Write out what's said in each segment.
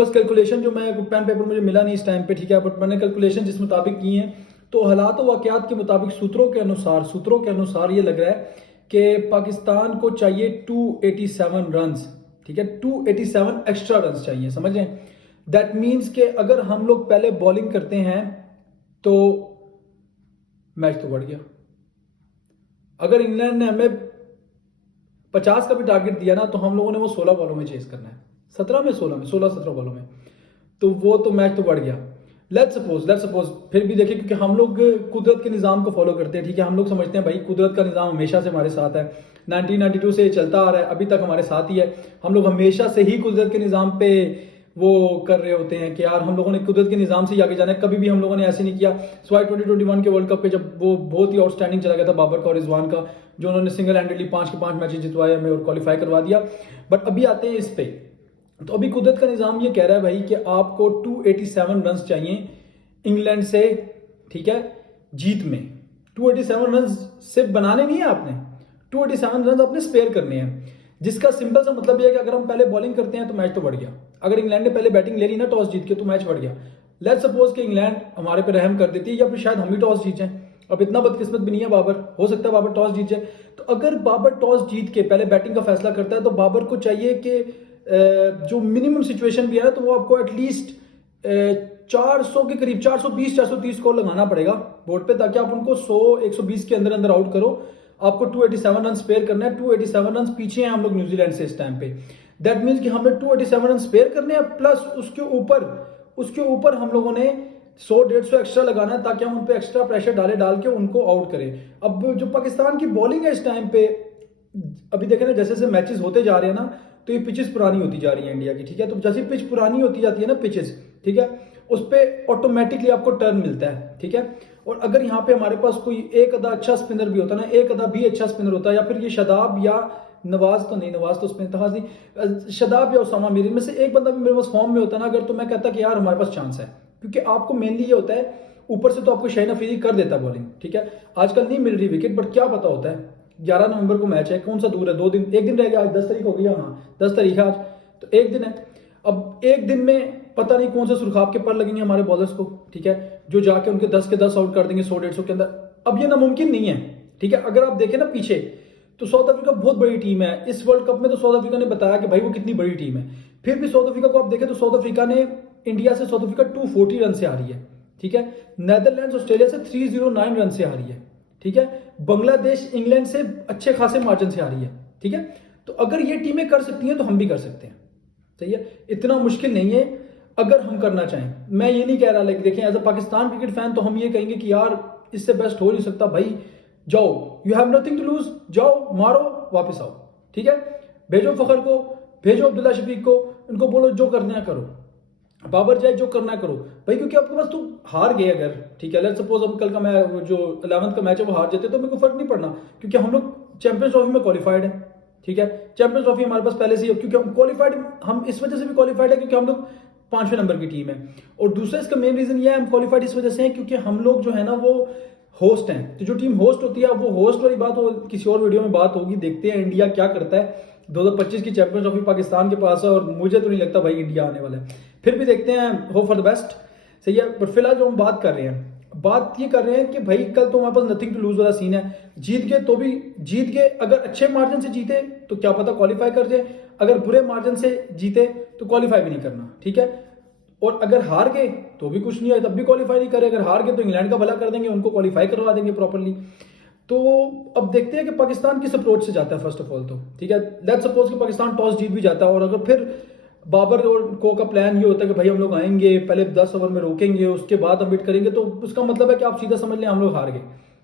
बस कैलकुलेशन जो मैं पेन पेपर मुझे मिला नहीं इस टाइम पे, ठीक है, बट मैंने कैलकुलेशन जिस मुताबिक की है तो हालात वाकयात के मुताबिक सूत्रों के अनुसार ये लग रहा है कि पाकिस्तान को चाहिए 287 रन्स, ठीक है, 287 एक्स्ट्रा रन्स चाहिए, समझ रहे हैं। दैट मीन्स कि अगर हम लोग पहले बॉलिंग करते हैं तो मैच तो बढ़ गया। अगर इंग्लैंड ने हमें 50 का भी टारगेट दिया ना तो हम लोगों ने वो 16 बॉलों में चेस करना है, 16 बॉलों में, तो वो तो मैच तो बढ़ गया। लेट्स सपोज फिर भी देखिए, क्योंकि हम लोग कुदरत के निज़ाम को फॉलो करते हैं, ठीक है, हम लोग समझते हैं भाई कुदरत का निज़ाम हमेशा से हमारे साथ है, 1992 से चलता आ रहा है, अभी तक हमारे साथ ही है। हम लोग हमेशा से ही कुदरत के निज़ाम पे वो कर रहे होते हैं कि यार हम लोगों ने कुदरत के निज़ाम से ही आगे जाना है। कभी भी हम लोगों ने ऐसे नहीं किया। स्वाई 2021 के वर्ल्ड कप पे जब वो बहुत ही आउटस्टैंडिंग चला गया था बाबर का और रिजवान का, जो उन्होंने सिंगल हैंडेडली 5 के 5 मैचेस जितवाए हमें और क्वालिफाई करवा दिया। बट अभी आते हैं इस पे, तो अभी कुदरत का निज़ाम ये कह रहा है भाई कि आपको 287 रन चाहिए इंग्लैंड से, ठीक है, जीत में। 287 रन सिर्फ बनाने नहीं है आपने, 287 रन आपने स्पेयर करने हैं, जिसका सिंपल सा मतलब यह है कि अगर हम पहले बॉलिंग करते हैं तो मैच तो बढ़ गया। अगर इंग्लैंड ने पहले बैटिंग ले ली ना टॉस जीत के तो मैच बढ़ गया। लेट्स सपोज कि इंग्लैंड हमारे पे रहम कर देती है या फिर शायद हम ही टॉस जीत जाए। अब इतना बदकिस्मत भी नहीं है बाबर, हो सकता है बाबर टॉस जीत जाए। तो अगर बाबर टॉस जीत के पहले बैटिंग का फैसला करता है तो बाबर को चाहिए कि जो मिनिमम सिचुएशन भी है ना तो वो आपको एटलीस्ट 400 के करीब 420 430 स्कोर लगाना पड़ेगा बोर्ड पे, ताकि आप उनको 100 120 के अंदर अंदर आउट करो। आपको 287 रन स्पेयर करना है। 287 रन पीछे हैं हम लोग न्यूजीलैंड से इस टाइम पे। दैट मीन्स कि हमने 287 रन स्पेयर करने हैं, प्लस उसके ऊपर हम लोगों ने 100-150 एक्स्ट्रा लगाना है, ताकि हम उन पे एक्स्ट्रा प्रेशर डाल के उनको आउट करें। अब जो पाकिस्तान की बॉलिंग है इस टाइम पे, अभी देखें ना जैसे जैसे मैचेस होते जा रहे हैं ना तो ये पिचेस पुरानी होती जा रही है इंडिया की, ठीक है। तो जैसे पिच पुरानी होती जाती है ना पिचेस, ठीक है, उस पर ऑटोमेटिकली आपको टर्न मिलता है, ठीक है। और अगर यहाँ पे हमारे पास कोई एक आधा अच्छा स्पिनर भी होता है ना, एक आधा भी अच्छा स्पिनर होता है, या फिर ये शादाब या नवाज तो स्पिन था नहीं, शादाब या उसामा मीर में से एक बंदा भी मेरे पास फॉर्म में होता ना अगर, तो मैं कहता कि यार हमारे पास चांस है। क्योंकि आपको मेनली ये होता है, ऊपर से तो आपको शाहीन अफरीदी कर देता बॉलिंग, ठीक है, आजकल नहीं मिल रही विकेट, बट क्या पता होता है 11 नवंबर को मैच है, कौन सा दूर है, 2 दिन, 1 दिन रह गया, आज 10 तारीख हो गई, हाँ 10 तारीख है आज, तो 1 दिन है। अब 1 दिन में पता नहीं कौन से सुरखाब के पर लगेंगे हमारे बॉलर्स को, ठीक है, जो जाके उनके 10 के 10 आउट कर देंगे 100-150 के अंदर। अब ये नामुमकिन नहीं है, ठीक है। अगर आप देखें ना पीछे तो साउथ अफ्रीका बहुत बड़ी टीम है। इस वर्ल्ड कप में तो साउथ अफ्रीका ने बताया कि भाई वो कितनी बड़ी टीम है। फिर भी साउथ अफ्रीका को आप देखें तो साउथ अफ्रीका ने इंडिया से 240 रन से आ रही है, ठीक है। नीदरलैंड्स ऑस्ट्रेलिया से 309 रन से आ रही है, ठीक है। बांग्लादेश इंग्लैंड से अच्छे खासे मार्जिन से आ रही है, ठीक है। तो अगर ये टीमें कर सकती हैं तो हम भी कर सकते हैं, सही है। इतना मुश्किल नहीं है अगर हम करना चाहें। मैं ये नहीं कह रहा, लेकिन देखें as a Pakistan cricket fan तो हम ये कहेंगे कि यार इससे बेस्ट हो नहीं सकता भाई, जाओ, you have nothing to lose, जाओ मारो वापस आओ, ठीक है। भेजो फखर को, भेजो अब्दुल्ला शफीक को, उनको बोलो जो करना है करो, बाबर जाए जो करना है करो भाई, क्योंकि आपके पास तो हार गए अगर, ठीक है, लेट्स सपोज अब कल का मैच जो 11th का मैच है वो हार जाते तो मेरे को फर्क नहीं पड़ना, क्योंकि हम लोग चैंपियंस ट्रॉफी में क्वालिफाइड है, ठीक है। चैंपियंस ट्रॉफी हमारे पास पहले से ही, क्योंकि हम क्वालिफाइड, हम इस वजह से भी क्वालिफाइड है क्योंकि हम लोग 5वें नंबर की टीम है। और दूसरा इसका मेन रीजन ये है हम क्वालिफाइड इस वजह से हैं क्योंकि हम लोग जो है ना वो होस्ट हैं। तो जो टीम होस्ट होती है, वो होस्ट वाली बात हो किसी और वीडियो में बात होगी, देखते हैं इंडिया क्या करता है। 2025 की चैंपियंस ट्रॉफी पाकिस्तान के पास है और मुझे तो नहीं लगता भाई इंडिया आने वाला है, फिर भी देखते हैं, होप फॉर द बेस्ट, सही है। बट फिलहाल जो हम बात कर रहे हैं कि भाई कल तो हमारे पास नथिंग टू लूज वाला सीन है। जीत गए अगर अच्छे मार्जिन से जीते तो क्या पता क्वालिफाई कर जाए, अगर बुरे मार्जिन से जीते तो क्वालिफाई भी नहीं करना, ठीक है। और अगर हार गए तो भी कुछ नहीं है, तब भी क्वालिफाई नहीं करे। अगर हार गए तो इंग्लैंड का भला कर देंगे, उनको क्वालिफाई करवा देंगे प्रॉपर्ली। तो अब देखते हैं कि पाकिस्तान किस अप्रोच से जाता है फर्स्ट ऑफ ऑल, तो ठीक है। लेट्स सपोज कि पाकिस्तान टॉस जीत भी जाता है और अगर फिर बाबर और को का प्लान ये होता है कि भाई हम लोग आएंगे पहले 10 ओवर में रोकेंगे उसके बाद हम हिट करेंगे, तो उसका मतलब है कि आप सीधा समझ लें हम लोग हार गए,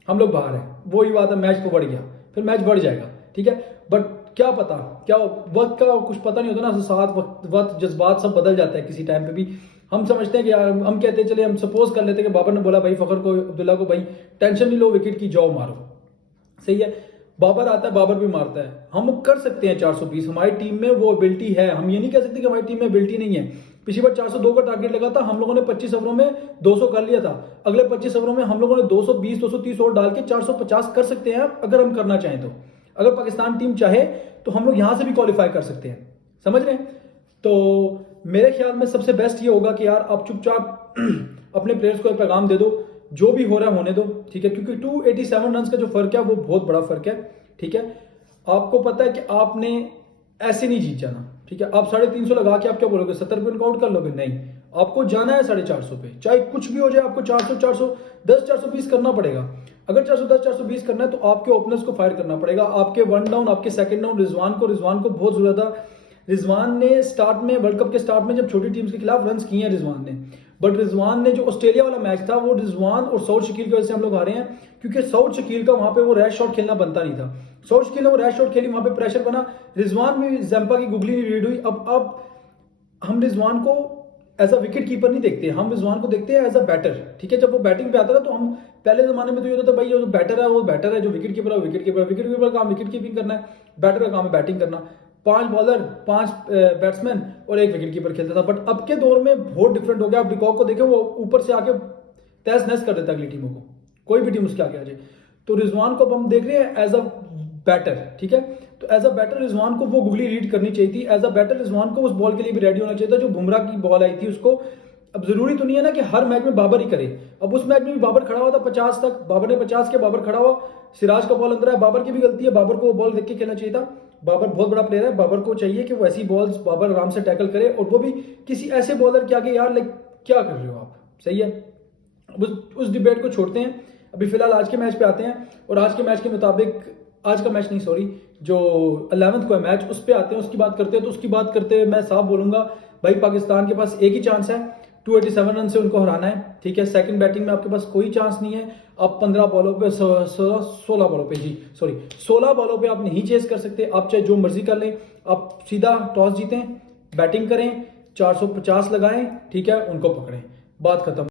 हम लोग बाहर हैं, वही बात है, मैच तो बढ़ गया, फिर मैच बढ़ जाएगा, ठीक है। बट क्या पता, क्या वक्त का कुछ पता नहीं होता ना, साथ वक्त जज्बात सब बदल जाता है किसी टाइम पे भी। हम समझते हैं कि यार, हम कहते हैं चले, हम सपोज कर लेते हैं कि बाबर ने बोला भाई फखर को, अब्दुल्ला को, भाई टेंशन नहीं लो विकेट की, जाओ मारो, सही है। बाबर आता है, बाबर भी मारता है, हम कर सकते हैं 420, हमारी टीम में वो एबिलिटी है। हम ये नहीं कह सकते कि हमारी टीम में एबिलिटी नहीं है। पिछली बार 402 का टारगेट लगा था, हम लोगों ने 25 ओवरों में 200 कर लिया था। अगले 25 ओवरों में हम लोगों ने 220 230 और डाल के 450 कर सकते हैं अगर हम करना चाहें तो। अगर पाकिस्तान टीम चाहे तो हम लोग यहां से भी क्वालिफाई कर सकते हैं, समझ रहे हैं। तो मेरे ख्याल में सबसे बेस्ट ये होगा कि यार आप चुपचाप अपने प्लेयर्स को एक पैगाम दे दो, जो भी हो रहा है होने दो, ठीक है, क्योंकि 287 रन का जो फर्क है वो बहुत बड़ा फर्क है, ठीक है। आपको पता है कि आपने ऐसे नहीं जीत जाना, ठीक है। आप 350 लगा के आप क्या बोलोगे, 70 पे आउट कर लोगे? नहीं, आपको जाना है 450 पे, चाहे कुछ भी हो जाए, आपको 410 420 करना पड़ेगा। अगर 410 420 करना है तो आपके ओपनर्स को फायर करना पड़ेगा, आपके वन डाउन, आपके सेकंड डाउन, रिजवान को बहुत जरूरत है। रिजवान ने स्टार्ट में, वर्ल्ड कप के स्टार्ट में जब छोटी टीम्स के खिलाफ रन किए हैं रिजवान ने, बट रिजवान ने जो ऑस्ट्रेलिया वाला मैच था वो रिजवान और सऊद शकील की वजह से हम लोग हारे हैं, क्योंकि सऊद शकील का वहां पे वो रैश शॉट खेलना बनता नहीं था। सऊद शकील ने वो रैश शॉट खेली, वहां पे प्रेशर बना, रिजवान में जंपा की गुगली रीड हुई। अब हम रिजवान को एज अ विकेट कीपर नहीं देखते, हम रिजवान को देखते हैं एज अ बैटर, ठीक है। जब वो बैटिंग पे आता था तो हम पहले जमाने में तो ये होता था भाई जो बैटर है वो बैटर है, जो विकेट कीपर है विकेट कीपर, विकेट कीपर का काम विकेट कीपिंग करना है, बैटर का काम है बैटिंग करना। 5 बॉलर, 5 बैट्समैन और 1 विकेट कीपर खेलता था। बट अब के दौर में बहुत डिफरेंट हो गया। आप डिकॉक को देखें, वो ऊपर से आके तहस नहस कर देता अगली टीमों को, कोई भी टीम उसके आगे आ जाए। तो रिजवान को अब हम देख रहे हैं एज अ बैटर, ठीक है। तो एज अ बैटर रिजवान को वो गुगली रीड करनी चाहिए थी। एज अ बैटर रिजवान को उस बॉल के लिए भी रेडी होना चाहिए था जो बुमराह की बॉल आई थी उसको। अब जरूरी तो नहीं है ना कि हर मैच में बाबर ही करे। अब उस मैच में भी बाबर खड़ा हुआ था 50 तक, बाबर ने 50 किया, बाबर खड़ा हुआ, सिराज का बॉल अंदर है, बाबर की भी गलती है, बाबर को वो बॉल देख के खेलना चाहिए था। बाबर बहुत बड़ा प्लेयर है, बाबर को चाहिए कि वो ऐसी बॉल्स बाबर आराम से टैकल करे, और वो भी किसी ऐसे बॉलर के आगे। यार लाइक क्या कर रहे हो आप, सही है। उस डिबेट को छोड़ते हैं, अभी फिलहाल आज के मैच पे आते हैं। और आज के मैच के मुताबिक, आज का मैच नहीं सॉरी, जो 11th को है मैच, उस पर आते हैं, उसकी बात करते हैं। तो उसकी बात करते हुए मैं साफ बोलूंगा भाई, पाकिस्तान के पास एक ही चांस है, 287 रन से उनको हराना है, ठीक है। सेकंड बैटिंग में आपके पास कोई चांस नहीं है। आप 15 बॉलों पे 16 बॉलों पे, जी सॉरी 16 बॉलों पे आप नहीं चेस कर सकते। आप चाहे जो मर्जी कर लें, आप सीधा टॉस जीतें, बैटिंग करें, 450 लगाएं, ठीक है, उनको पकड़ें, बात खत्म।